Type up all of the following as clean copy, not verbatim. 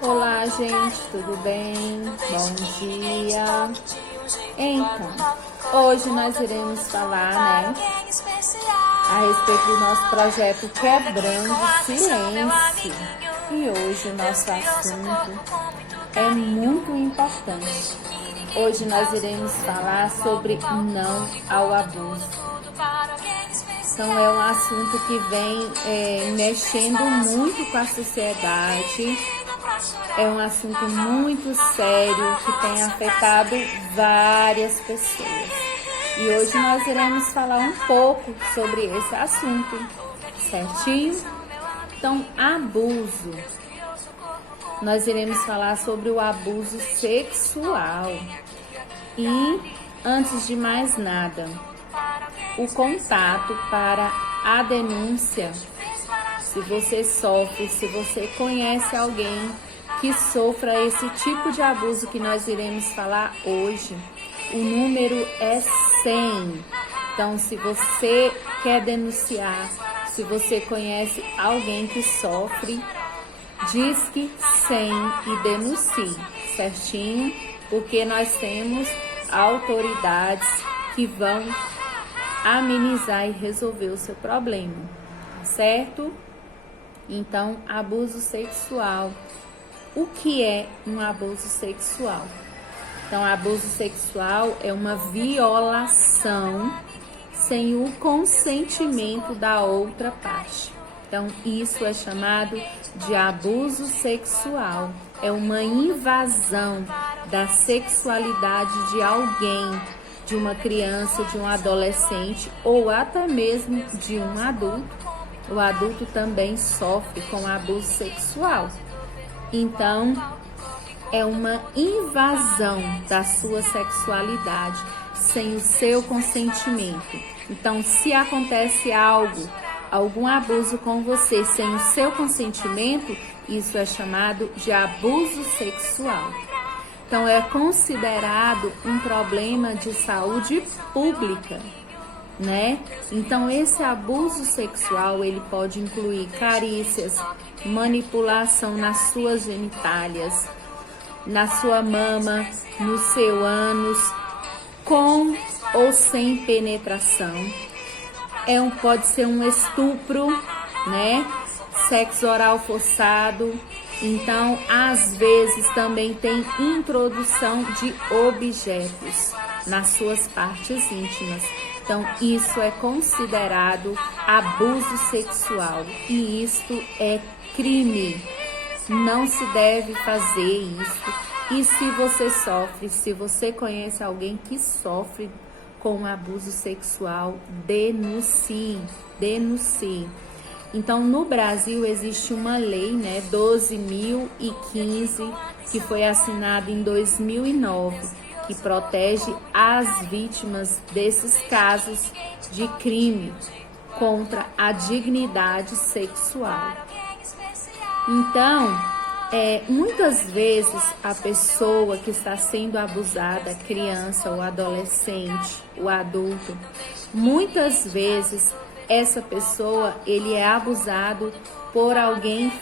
Olá, gente, tudo bem? Bom dia. Então, hoje nós iremos falar, a respeito do nosso projeto Quebrando o Silêncio. E hoje o nosso assunto é muito importante. Hoje nós iremos falar sobre não ao abuso. Então é um assunto que vem mexendo muito com a sociedade. É um assunto muito sério que tem afetado várias pessoas. E hoje nós iremos falar um pouco sobre esse assunto, certinho? Então, abuso. Nós iremos falar sobre o abuso sexual. E, antes de mais nada, o contato para a denúncia. Se você sofre, se você conhece alguém que sofra esse tipo de abuso que nós iremos falar hoje, o número é 100. Então, se você quer denunciar, se você conhece alguém que sofre, disque 100 e denuncie, certinho? Porque nós temos autoridades que vão amenizar e resolver o seu problema, certo? Então, abuso sexual. O que é um abuso sexual? Então, abuso sexual é uma violação sem o consentimento da outra parte. Então, isso é chamado de abuso sexual. É uma invasão da sexualidade de alguém, de uma criança, de um adolescente ou até mesmo de um adulto. O adulto também sofre com abuso sexual. Então, é uma invasão da sua sexualidade sem o seu consentimento. Então, se acontece algum abuso com você sem o seu consentimento, isso é chamado de abuso sexual. Então, é considerado um problema de saúde pública, né? Então, esse abuso sexual, ele pode incluir carícias, manipulação nas suas genitálias, na sua mama, no seu ânus, com ou sem penetração. Pode ser um estupro, né? Sexo oral forçado. Então, às vezes também tem introdução de objetos nas suas partes íntimas. Então, isso é considerado abuso sexual e isto é crime. Não se deve fazer isso. E se você sofre, se você conhece alguém que sofre com abuso sexual, denuncie. Então, no Brasil existe uma lei, 12.015, que foi assinada em 2009, que protege as vítimas desses casos de crime contra a dignidade sexual. Então, muitas vezes a pessoa que está sendo abusada, a criança, o adolescente, o adulto, muitas vezes essa pessoa, ele é abusado por alguém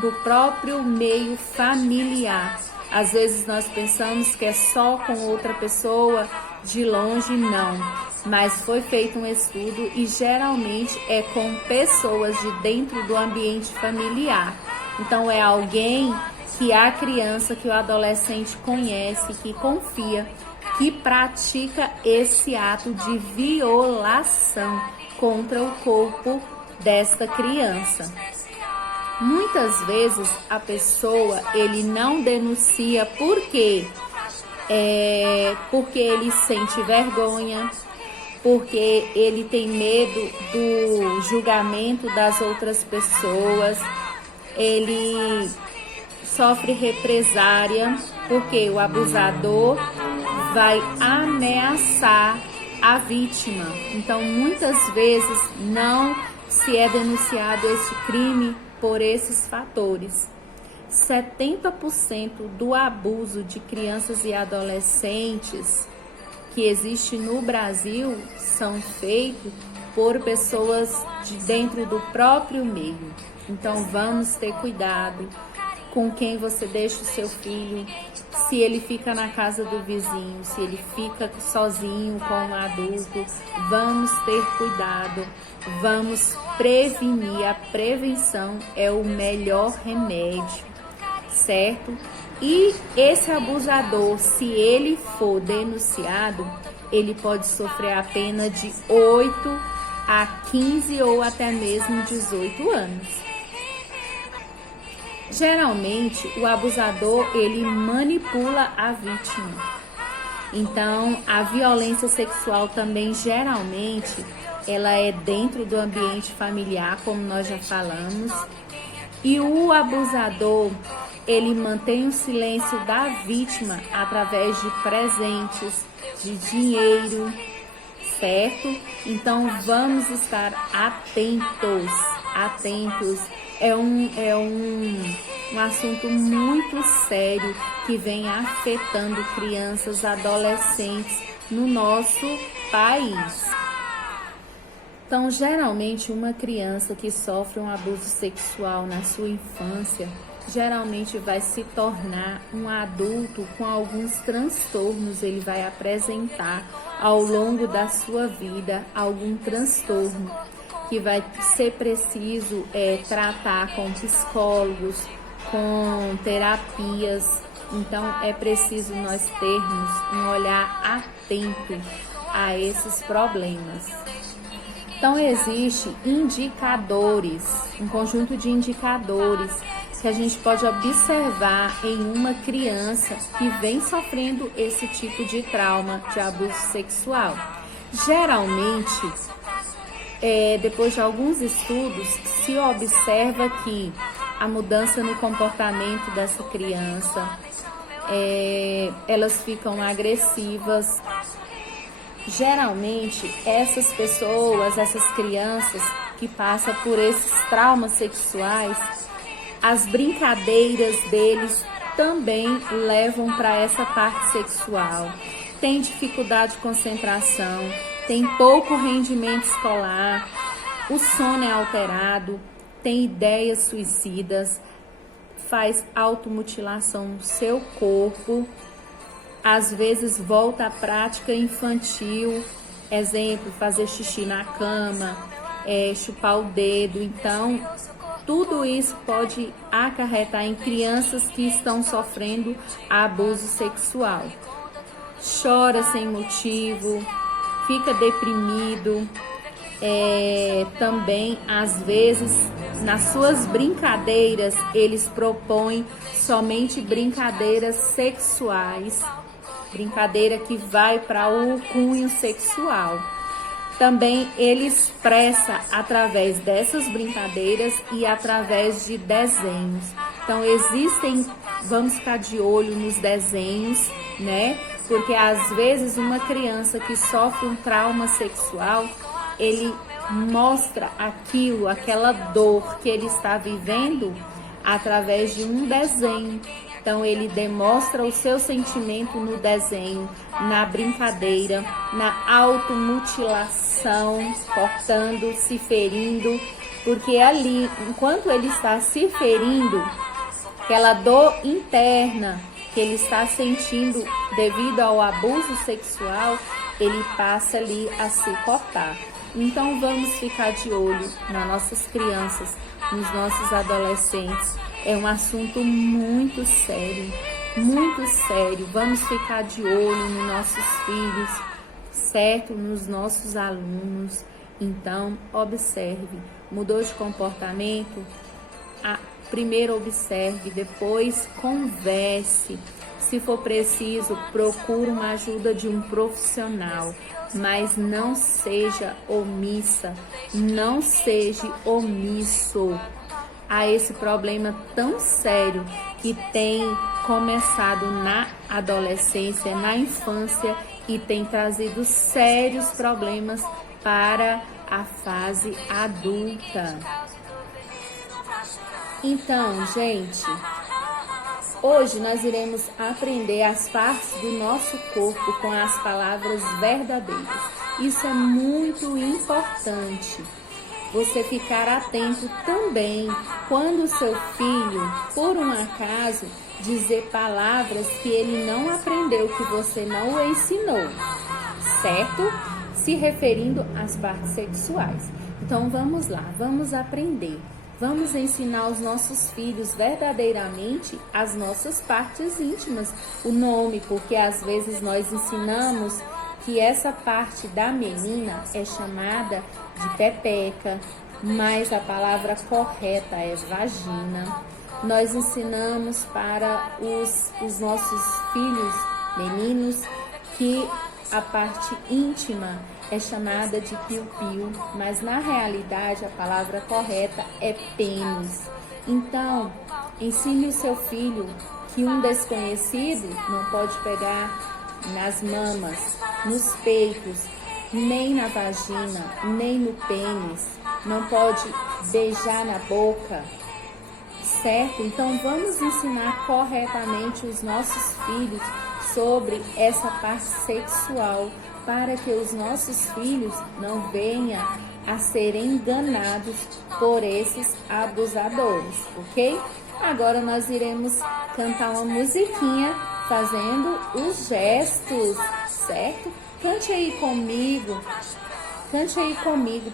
do próprio meio familiar. Às vezes nós pensamos que é só com outra pessoa, de longe não. Mas foi feito um estudo e geralmente é com pessoas de dentro do ambiente familiar. Então é alguém que a criança, que o adolescente conhece, que confia, que pratica esse ato de violação contra o corpo desta criança. Muitas vezes a pessoa, ele não denuncia por quê? Porque ele sente vergonha, porque ele tem medo do julgamento das outras pessoas, ele sofre represária, porque o abusador vai ameaçar a vítima. Então, muitas vezes não se é denunciado esse crime por esses fatores. 70% do abuso de crianças e adolescentes que existe no Brasil são feitos por pessoas de dentro do próprio meio. Então vamos ter cuidado com quem você deixa o seu filho, se ele fica na casa do vizinho, se ele fica sozinho com um adulto. Vamos ter cuidado, vamos prevenir. A prevenção é o melhor remédio, certo? E esse abusador, se ele for denunciado, ele pode sofrer a pena de 8 a 15 ou até mesmo 18 anos. Geralmente, o abusador, ele manipula a vítima. Então, a violência sexual também, geralmente, ela é dentro do ambiente familiar, como nós já falamos. E o abusador, ele mantém o silêncio da vítima através de presentes, de dinheiro, certo? Então, vamos estar atentos. É um assunto muito sério que vem afetando crianças, adolescentes no nosso país. Então, geralmente, uma criança que sofre um abuso sexual na sua infância, geralmente vai se tornar um adulto com alguns transtornos. Ele vai apresentar ao longo da sua vida algum transtorno que vai ser preciso tratar com psicólogos, com terapias. Então, é preciso nós termos um olhar atento a esses problemas. Então, existe indicadores, um conjunto de indicadores que a gente pode observar em uma criança que vem sofrendo esse tipo de trauma de abuso sexual. Geralmente, depois de alguns estudos, se observa que a mudança no comportamento dessa criança, elas ficam agressivas. Geralmente, essas pessoas, essas crianças que passam por esses traumas sexuais, as brincadeiras deles também levam para essa parte sexual. Tem dificuldade de concentração, tem pouco rendimento escolar, o sono é alterado, tem ideias suicidas, faz automutilação no seu corpo, às vezes volta à prática infantil, exemplo, fazer xixi na cama, chupar o dedo. Então, tudo isso pode acarretar em crianças que estão sofrendo abuso sexual. Chora sem motivo, fica deprimido, também às vezes nas suas brincadeiras eles propõem somente brincadeiras sexuais, brincadeira que vai para o cunho sexual. Também ele expressa através dessas brincadeiras e através de desenhos. Então vamos ficar de olho nos desenhos, né? Porque às vezes uma criança que sofre um trauma sexual, ele mostra aquela dor que ele está vivendo através de um desenho. Então ele demonstra o seu sentimento no desenho, na brincadeira, na automutilação, cortando, se ferindo, porque ali, enquanto ele está se ferindo, aquela dor interna que ele está sentindo devido ao abuso sexual, ele passa ali a se cortar. Então vamos ficar de olho nas nossas crianças, nos nossos adolescentes. É um assunto muito sério, muito sério. Vamos ficar de olho nos nossos filhos, certo? Nos nossos alunos. Então, observe. Mudou de comportamento? Primeiro observe, depois converse. Se for preciso, procure uma ajuda de um profissional. Mas não seja omissa, não seja omisso a esse problema tão sério que tem começado na adolescência, na infância e tem trazido sérios problemas para a fase adulta. Então, gente, hoje nós iremos aprender as partes do nosso corpo com as palavras verdadeiras. Isso é muito importante. você ficar atento também quando o seu filho, por um acaso, dizer palavras que ele não aprendeu, que você não o ensinou, certo? Se referindo às partes sexuais. Então vamos lá, vamos aprender. Vamos ensinar os nossos filhos verdadeiramente as nossas partes íntimas, o nome, porque às vezes nós ensinamos que essa parte da menina é chamada de pepeca, mas a palavra correta é vagina. Nós ensinamos para os nossos filhos meninos que a parte íntima é chamada de piu-piu, mas na realidade a palavra correta é pênis. Então, ensine o seu filho que um desconhecido não pode pegar nas mamas, nos peitos, nem na vagina, nem no pênis, não pode beijar na boca, certo? Então vamos ensinar corretamente os nossos filhos sobre essa parte sexual, para que os nossos filhos não venham a serem enganados por esses abusadores, ok? Agora nós iremos cantar uma musiquinha fazendo os gestos, certo? Cante aí comigo,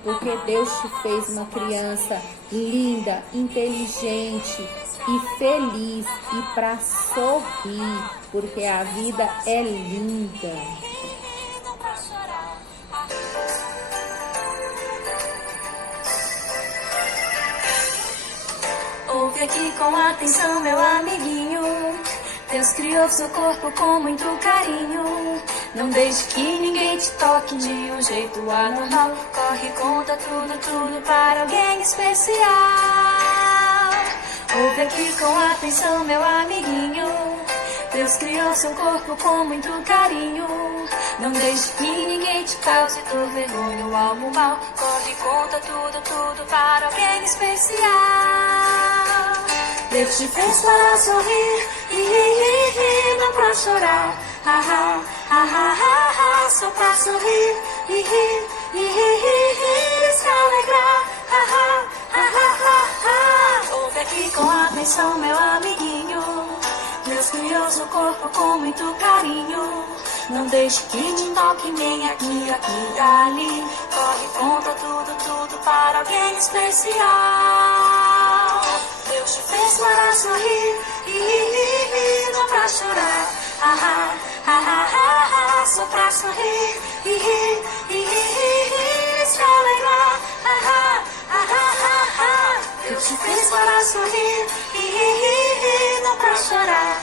porque Deus te fez uma criança linda, inteligente e feliz e para sorrir, porque a vida é linda. Ouve aqui com atenção, meu amiguinho. Deus criou seu corpo com muito carinho. Não deixe que ninguém te toque de um jeito anormal. Corre, conta tudo para alguém especial. Ouve aqui com atenção, meu amiguinho. Deus criou seu corpo com muito carinho. Não deixe que ninguém te cause dor, vergonha ou algo mal. Corre, conta tudo para alguém especial. Deus te fez para sorrir, não pra chorar. Só pra sorrir, se alegrar. Ouve aqui com atenção, meu amiguinho. Deus criou seu corpo com muito carinho. Não deixe que te toque nem aqui, dali. Corre, conta tudo para alguém especial. Deus te fez para sorrir, não pra chorar. Só pra sorrir, se alegrar. Deus te fez para sorrir, não pra chorar.